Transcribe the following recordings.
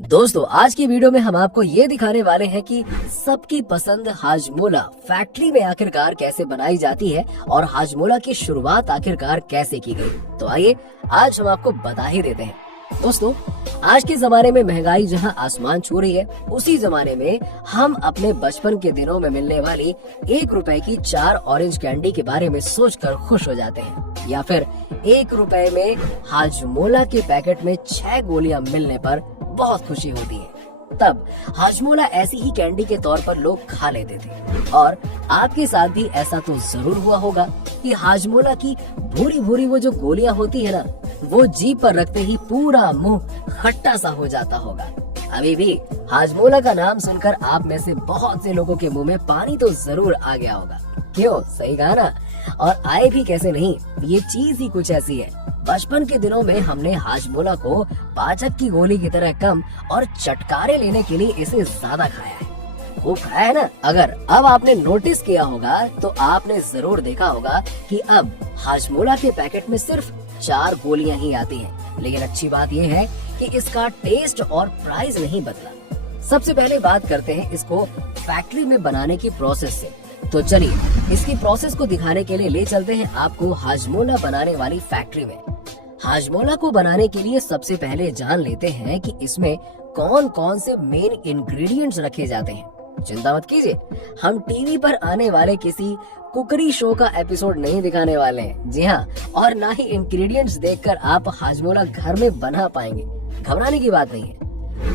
दोस्तों आज की वीडियो में हम आपको ये दिखाने वाले हैं कि सबकी पसंद हाजमोला फैक्ट्री में आखिरकार कैसे बनाई जाती है और हाजमोला की शुरुआत आखिरकार कैसे की गई। तो आइए आज हम आपको बता ही देते हैं। दोस्तों आज के जमाने में महंगाई जहां आसमान छू रही है, उसी जमाने में हम अपने बचपन के दिनों में मिलने वाली 1 रुपए की 4 ऑरेंज कैंडी के बारे में सोचकर खुश हो जाते हैं, या फिर 1 रुपए में हाजमोला के पैकेट में 6 गोलियां मिलने पर बहुत खुशी होती है। तब हाजमोला ऐसी ही कैंडी के तौर पर लोग खा लेते थे। और आपके साथ भी ऐसा तो जरूर हुआ होगा कि हाजमोला की भूरी भूरी वो जो गोलियां होती है ना, वो जीभ पर रखते ही पूरा मुंह खट्टा सा हो जाता होगा। अभी भी हाजमोला का नाम सुनकर आप में से बहुत से लोगों के मुंह में पानी तो जरूर आ गया होगा। क्यों, सही कहा ना। और आए भी कैसे नहीं, ये चीज ही कुछ ऐसी है। बचपन के दिनों में हमने हाजमोला को पाचक की गोली की तरह कम और चटकारे लेने के लिए इसे ज्यादा खाया है। खूब खाया है ना। अगर अब आपने नोटिस किया होगा तो आपने जरूर देखा होगा कि अब हाजमोला के पैकेट में सिर्फ 4 गोलियां ही आती हैं। लेकिन अच्छी बात यह है कि इसका टेस्ट और प्राइस नहीं बदला। सबसे पहले बात करते हैं इसको फैक्ट्री में बनाने की प्रोसेस से। तो चलिए इसकी प्रोसेस को दिखाने के लिए ले चलते हैं आपको हाजमोला बनाने वाली फैक्ट्री में। हाजमोला को बनाने के लिए सबसे पहले जान लेते हैं कि इसमें कौन कौन से मेन इंग्रेडिएंट्स रखे जाते हैं। चिंता मत कीजिए, हम टीवी पर आने वाले किसी कुकरी शो का एपिसोड नहीं दिखाने वाले हैं। जी हाँ, और ना ही इंग्रेडिएंट्स देखकर आप हाजमोला घर में बना पाएंगे। घबराने की बात नहीं है।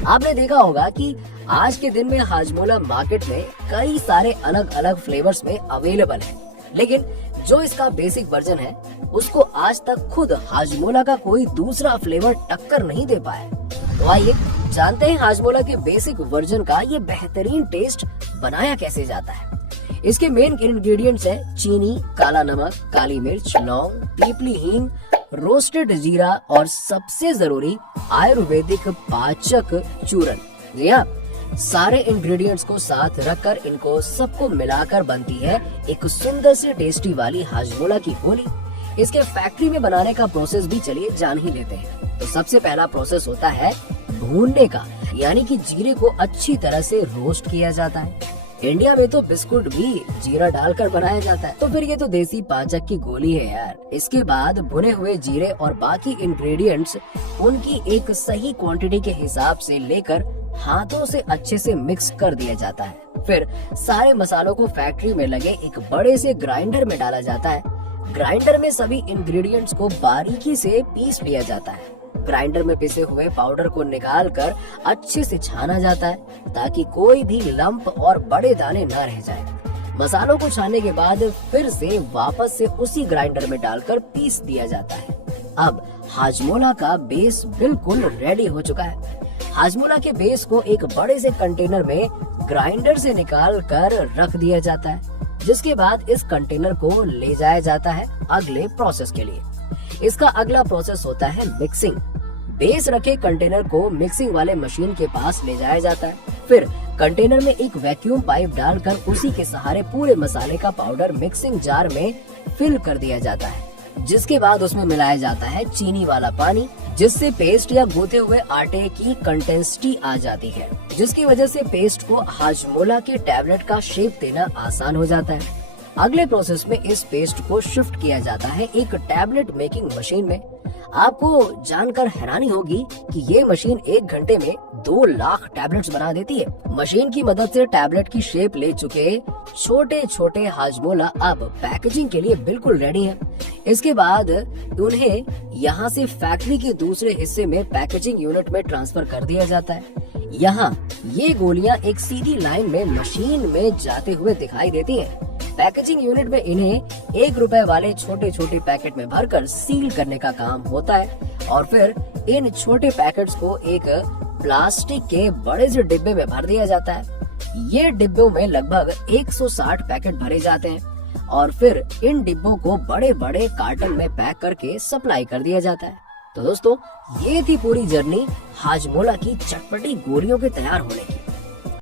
आपने देखा होगा कि आज के दिन में हाजमोला मार्केट में कई सारे अलग अलग फ्लेवर्स में अवेलेबल है, लेकिन जो इसका बेसिक वर्जन है उसको आज तक खुद हाजमोला का कोई दूसरा फ्लेवर टक्कर नहीं दे पाया। तो आइए जानते हैं हाजमोला के बेसिक वर्जन का ये बेहतरीन टेस्ट बनाया कैसे जाता है। इसके मेन इंग्रेडिएंट्स है चीनी, काला नमक, काली मिर्च, लौंग, पीपली हींग, रोस्टेड जीरा और सबसे जरूरी आयुर्वेदिक पाचक चूर्ण। जी हाँ, सारे इंग्रेडिएंट्स को साथ रखकर इनको सबको मिलाकर बनती है एक सुंदर से टेस्टी वाली हाजमोला की गोली। इसके फैक्ट्री में बनाने का प्रोसेस भी चलिए जान ही लेते हैं। तो सबसे पहला प्रोसेस होता है भूनने का, यानी कि जीरे को अच्छी तरह से रोस्ट किया जाता है। इंडिया में तो बिस्कुट भी जीरा डालकर बनाया जाता है, तो फिर ये तो देसी पाचक की गोली है यार। इसके बाद भुने हुए जीरे और बाकी इंग्रेडिएंट्स उनकी एक सही क्वांटिटी के हिसाब से लेकर हाथों से अच्छे से मिक्स कर दिया जाता है। फिर सारे मसालों को फैक्ट्री में लगे एक बड़े से ग्राइंडर में डाला जाता है। ग्राइंडर में सभी इंग्रेडिएंट्स को बारीकी से पीस लिया जाता है। ग्राइंडर में पिसे हुए पाउडर को निकालकर अच्छे से छाना जाता है ताकि कोई भी लंप और बड़े दाने न रह जाए। मसालों को छानने के बाद फिर से वापस से उसी ग्राइंडर में डालकर पीस दिया जाता है। अब हाजमोला का बेस बिल्कुल रेडी हो चुका है। हाजमोला के बेस को एक बड़े से कंटेनर में ग्राइंडर से निकाल कर रख दिया जाता है, जिसके बाद इस कंटेनर को ले जाया जाता है अगले प्रोसेस के लिए। इसका अगला प्रोसेस होता है मिक्सिंग। बेस रखे कंटेनर को मिक्सिंग वाले मशीन के पास ले जाया जाता है। फिर कंटेनर में एक वैक्यूम पाइप डालकर उसी के सहारे पूरे मसाले का पाउडर मिक्सिंग जार में फिल कर दिया जाता है, जिसके बाद उसमें मिलाया जाता है चीनी वाला पानी, जिससे पेस्ट या गूंथे हुए आटे की कंसिस्टेंसी आ जाती है, जिसकी वजह से पेस्ट को हाजमोला के टैबलेट का शेप देना आसान हो जाता है। अगले प्रोसेस में इस पेस्ट को शिफ्ट किया जाता है एक टैबलेट मेकिंग मशीन में। आपको जानकर हैरानी होगी कि ये मशीन 1 घंटे में 2 लाख टैबलेट्स बना देती है। मशीन की मदद से टैबलेट की शेप ले चुके छोटे छोटे हाजमोला अब पैकेजिंग के लिए बिल्कुल रेडी हैं। इसके बाद उन्हें यहाँ से फैक्ट्री के दूसरे हिस्से में पैकेजिंग यूनिट में ट्रांसफर कर दिया जाता है। यहाँ ये गोलियां एक सीधी लाइन में मशीन में जाते हुए दिखाई देती हैं। पैकेजिंग यूनिट में इन्हें 1 रुपए वाले छोटे छोटे पैकेट में भरकर सील करने का काम होता है और फिर इन छोटे पैकेट्स को एक प्लास्टिक के बड़े से डिब्बे में भर दिया जाता है। ये डिब्बों में लगभग 160 पैकेट भरे जाते हैं और फिर इन डिब्बों को बड़े बड़े कार्टन में पैक करके सप्लाई कर दिया जाता है। तो दोस्तों ये थी पूरी जर्नी हाजमोला की चटपटी गोलियों के तैयार होने की।